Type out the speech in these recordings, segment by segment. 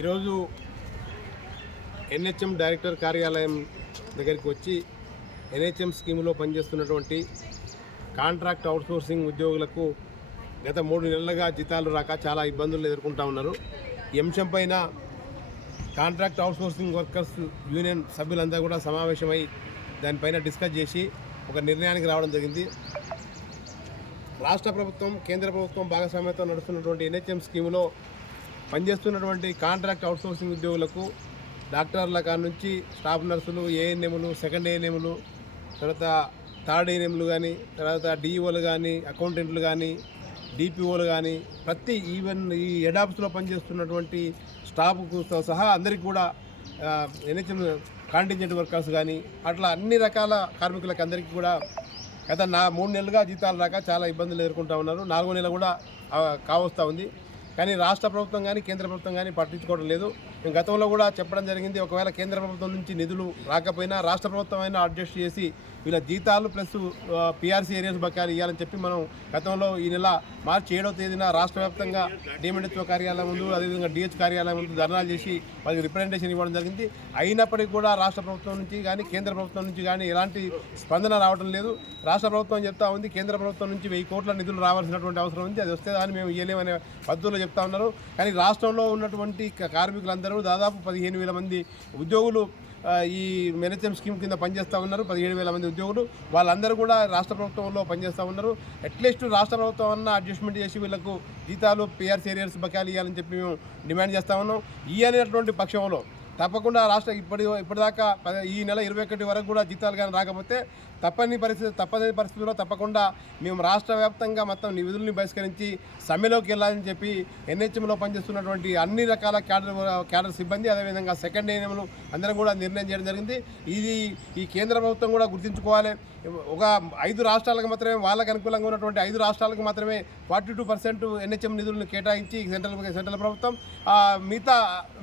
ఈరోజు NHM director కార్యాలయం దగ్గరికి వచ్చి ఎన్హెచ్ఎం స్కీమ్లో పనిచేస్తున్నటువంటి కాంట్రాక్ట్ అవుట్సోర్సింగ్ ఉద్యోగులకు గత మూడు నెలలుగా జీతాలు రాక చాలా ఇబ్బందులు ఎదుర్కొంటా ఉన్నారు. ఈ అంశం పైన కాంట్రాక్ట్ అవుట్సోర్సింగ్ వర్కర్స్ యూనియన్ సభ్యులంతా కూడా సమావేశమై దానిపైన డిస్కస్ చేసి ఒక నిర్ణయానికి రావడం జరిగింది. రాష్ట్ర ప్రభుత్వం కేంద్ర ప్రభుత్వం భాగస్వామ్యంతో నడుస్తున్నటువంటి ఎన్హెచ్ఎం స్కీములో పనిచేస్తున్నటువంటి కాంట్రాక్ట్ అవుట్సోర్సింగ్ ఉద్యోగులకు డాక్టర్ల కాడ నుంచి స్టాఫ్ నర్సులు ఏఎన్ఎంలు సెకండ్ ఏఎన్ఎంలు తర్వాత థర్డ్ ఏఎన్ఎంలు కానీ తర్వాత డిఈఓలు కానీ అకౌంటెంట్లు కానీ డిపిఓలు కానీ ప్రతి ఈవెన్ ఈ ఎడాప్స్లో పనిచేస్తున్నటువంటి స్టాఫ్కు సహా అందరికీ కూడా ఎన్హెచ్ఎం కాంటింజెంట్ వర్కర్స్ కానీ అట్లా అన్ని రకాల కార్మికులకు అందరికీ కూడా గత నా మూడు నెలలుగా జీతాలు రాక చాలా ఇబ్బందులు ఎదుర్కొంటా ఉన్నారు. నాలుగో నెల కూడా కావస్తూ ఉంది. కానీ రాష్ట్ర ప్రభుత్వం కానీ కేంద్ర ప్రభుత్వం కానీ పట్టించుకోవడం లేదు. మేము గతంలో కూడా చెప్పడం జరిగింది ఒకవేళ కేంద్ర ప్రభుత్వం నుంచి నిధులు రాకపోయినా రాష్ట్ర ప్రభుత్వం అయినా అడ్జస్ట్ చేసి వీళ్ళ జీతాలు ప్లస్ పీఆర్సీ ఏరియాస్ బకాయిలు ఇవ్వాలని చెప్పి మనం గతంలో ఈ నెల మార్చి ఏడవ తేదీన రాష్ట్ర వ్యాప్తంగా డిఎండిత్వ కార్యాలయం ముందు అదేవిధంగా డిహెచ్ కార్యాలయం ముందు ధర్నాలు చేసి వాళ్ళకి రిప్రజెంటేషన్ ఇవ్వడం జరిగింది. అయినప్పటికీ కూడా రాష్ట్ర ప్రభుత్వం నుంచి కానీ కేంద్ర ప్రభుత్వం నుంచి కానీ ఎలాంటి స్పందన రావడం లేదు. రాష్ట్ర ప్రభుత్వం చెప్తా ఉంది కేంద్ర ప్రభుత్వం నుంచి వెయ్యి కోట్ల నిధులు రావాల్సినటువంటి అవసరం ఉంది. అది వస్తే దాన్ని మేము ఇవ్వలేమనే పద్ధతిలో చెప్తా ఉన్నారు. కానీ రాష్ట్రంలో ఉన్నటువంటి కార్మికులందరూ దాదాపు పదిహేను వేల మంది ఉద్యోగులు ఈ మెనచం స్కీమ్ కింద పనిచేస్తూ ఉన్నారు. పదిహేడు వేల మంది ఉద్యోగులు. వాళ్ళందరూ కూడా రాష్ట్ర ప్రభుత్వంలో పనిచేస్తూ ఉన్నారు. అట్లీస్ట్ రాష్ట్ర ప్రభుత్వం అన్న అడ్జస్ట్మెంట్ చేసి వీళ్ళకు జీతాలు పిఆర్సీ ఏరియాస్ బకాయిలు ఇవ్వాలని చెప్పి మేము డిమాండ్ చేస్తా ఉన్నాం. ఈ అనేటువంటి పక్షంలో తప్పకుండా రాష్ట్ర ఇప్పటి ఇప్పటిదాకా ఈ నెల ఇరవై ఒకటి వరకు కూడా జీతాలు కానీ రాకపోతే తప్పని పరిస్థితి తప్పని పరిస్థితుల్లో తప్పకుండా మేము రాష్ట్ర వ్యాప్తంగా మొత్తం నిధుల్ని బహిష్కరించి సమ్మెలోకి వెళ్ళాలని చెప్పి ఎన్హెచ్ఎంలో పనిచేస్తున్నటువంటి అన్ని రకాల క్యాడర్ క్యాడర్ సిబ్బంది అదేవిధంగా సెకండ్ ఏఎంలు అందరం కూడా నిర్ణయం చేయడం జరిగింది. ఇది ఈ కేంద్ర ప్రభుత్వం కూడా గుర్తుంచుకోవాలి. ఒక ఐదు రాష్ట్రాలకు మాత్రమే వాళ్ళకు అనుకూలంగా ఉన్నటువంటి ఐదు రాష్ట్రాలకు మాత్రమే ఫార్టీ టూ పర్సెంట్ ఎన్హెచ్ఎం నిధులను కేటాయించి సెంట్రల్ సెంట్రల్ ప్రభుత్వం. మిగతా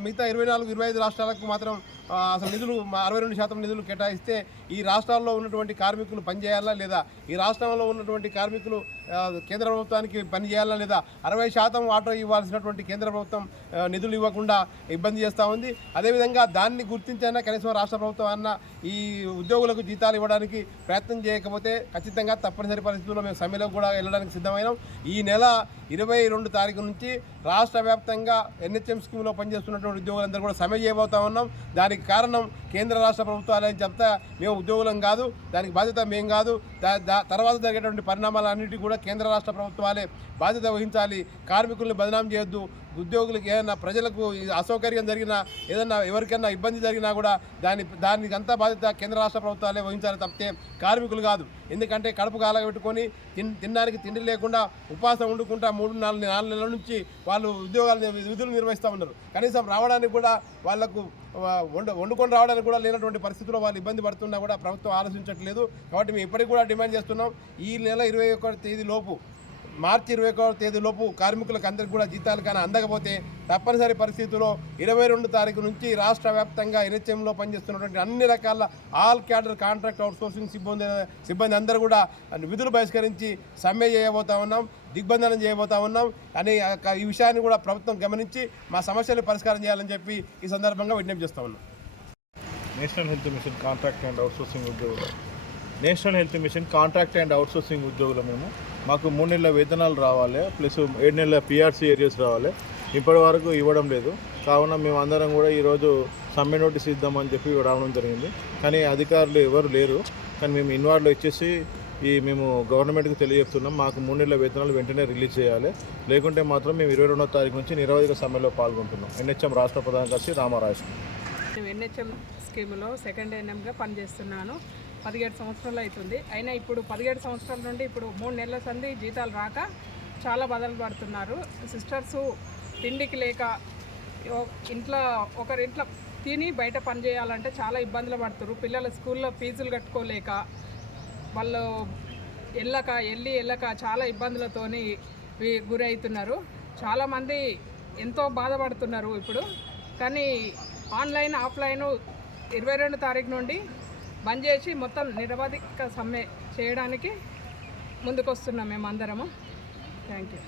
మిగతా ఇరవై నాలుగు ఇరవై ఐదు రాష్ట్రాలు రాష్ట్రాలకు మాత్రం అసలు నిధులు అరవై రెండు శాతం నిధులు కేటాయిస్తే ఈ రాష్ట్రాల్లో ఉన్నటువంటి కార్మికులు పనిచేయాలా లేదా? ఈ రాష్ట్రంలో ఉన్నటువంటి కార్మికులు కేంద్ర ప్రభుత్వానికి పని చేయాలా లేదా? అరవై శాతం ఆటో ఇవ్వాల్సినటువంటి కేంద్ర ప్రభుత్వం నిధులు ఇవ్వకుండా ఇబ్బంది చేస్తూ ఉంది. అదేవిధంగా దాన్ని గుర్తించైనా కనీసం రాష్ట్ర ప్రభుత్వం అన్న ఈ ఉద్యోగులకు జీతాలు ఇవ్వడానికి ప్రయత్నం చేయకపోతే ఖచ్చితంగా తప్పనిసరి పరిస్థితుల్లో మేము సమ్మెలో కూడా వెళ్ళడానికి సిద్ధమైనాం. ఈ నెల ఇరవై రెండు తారీఖు నుంచి రాష్ట్ర వ్యాప్తంగా ఎన్హెచ్ఎం స్కీమ్లో పనిచేస్తున్నటువంటి ఉద్యోగులందరూ కూడా సమ్మె చేయబోతా ఉన్నాం. దానికి కారణం కేంద్ర రాష్ట్ర ప్రభుత్వాలని చెప్తా మేము ఉద్యోగులం కాదు దానికి బాధ్యత మేము కాదు. దా- దా- తర్వాత జరిగేటువంటి పరిణామాలన్నిటి కూడా కేంద్ర రాష్ట్ర ప్రభుత్వాలే బాధ్యత వహించాలి. కార్మికుల్ని బదనాం చేయొద్దు. ఉద్యోగులకు ఏదైనా ప్రజలకు అసౌకర్యం జరిగినా ఏదైనా ఎవరికైనా ఇబ్బంది జరిగినా కూడా దాని దానికి అంతా బాధ్యత కేంద్ర రాష్ట్ర ప్రభుత్వాలే వహించాలి తప్పితే కార్మికులు కాదు. ఎందుకంటే కడుపు కాలగబెట్టుకొని తిన్ తినడానికి తిండి లేకుండా ఉపవాసం వండుకుంటా మూడు నాలుగు నాలుగు నెలల నుంచి వాళ్ళు ఉద్యోగాలు విధులు నిర్వహిస్తూ ఉన్నారు. కనీసం రావడానికి కూడా వాళ్ళకు వండు వండుకొని రావడానికి కూడా లేనటువంటి పరిస్థితుల్లో వాళ్ళు ఇబ్బంది పడుతున్నా కూడా ప్రభుత్వం ఆలోచించట్లేదు. కాబట్టి మేము ఇప్పటికి కూడా డిమాండ్ చేస్తున్నాం. ఈ నెల ఇరవై ఒకటి తేదీ లోపు మార్చి ఇరవై ఒకటో తేదీలోపు కార్మికులకు అందరికీ కూడా జీతాలు కానీ అందకపోతే తప్పనిసరి పరిస్థితుల్లో ఇరవై రెండు తారీఖు నుంచి రాష్ట్ర వ్యాప్తంగా ఎన్హెచ్ఎంలో పనిచేస్తున్నటువంటి అన్ని రకాల ఆల్ క్యాడర్ కాంట్రాక్ట్ అవుట్సోర్సింగ్ సిబ్బంది సిబ్బంది అందరూ కూడా విధులు బహిష్కరించి సమ్మె చేయబోతా ఉన్నాం దిగ్బంధనం చేయబోతా ఉన్నాం. అని ఈ విషయాన్ని కూడా ప్రభుత్వం గమనించి మా సమస్యలు పరిష్కారం చేయాలని చెప్పి ఈ సందర్భంగా విజ్ఞప్తి చేస్తా ఉన్నాం. National health mission contract and outsourcing ఉద్యోగులు. National health mission contract and outsourcing ఉద్యోగులు మేము. మాకు మూడు నెలల వేతనాలు రావాలి ప్లస్ ఏడు నెలల పిఆర్సీ ఏరియాస్ రావాలి. ఇప్పటి వరకు ఇవ్వడం లేదు. కావున మేము అందరం కూడా ఈరోజు సమ్మె నోటీస్ ఇద్దామని చెప్పి రావడం జరిగింది. కానీ అధికారులు ఎవరు లేరు. కానీ మేము ఇన్వార్డ్లో ఇచ్చేసి ఈ మేము గవర్నమెంట్కి తెలియజేస్తున్నాం. మాకు మూడు నెలల వేతనాలు వెంటనే రిలీజ్ చేయాలి. లేకుంటే మాత్రం మేము ఇరవై రెండో తారీఖు నుంచి నిరవధిక సమ్మెలో పాల్గొంటున్నాం. ఎన్హెచ్ఎం రాష్ట్ర ప్రధాన కార్యదర్శి రామారాజు నేను ఎన్హెచ్ఎం స్కీమ్లో సెకండ్ ఎన్ఎంగా పనిచేస్తున్నాను. పదిహేడు సంవత్సరాలు అవుతుంది. అయినా ఇప్పుడు పదిహేడు సంవత్సరాల నుండి ఇప్పుడు మూడు నెలల సంది జీతాలు రాక చాలా బాధలు పడుతున్నారు. సిస్టర్స్ తిండికి లేక ఇంట్లో ఒకరింట్లో తిని బయట పని చేయాలంటే చాలా ఇబ్బందులు పడుతున్నారు. పిల్లల స్కూల్లో ఫీజులు కట్టుకోలేక వాళ్ళు వెళ్ళక వెళ్ళి వెళ్ళక చాలా ఇబ్బందులతోని గురి అవుతున్నారు చాలామంది ఎంతో బాధపడుతున్నారు ఇప్పుడు. కానీ ఆన్లైన్ ఆఫ్లైన్ ఇరవై రెండు తారీఖు నుండి బంద్ చేసి మొత్తం నిరవధిక సమ్మె చేయడానికి ముందుకొస్తున్నాం మేము అందరము థ్యాంక్ యూ.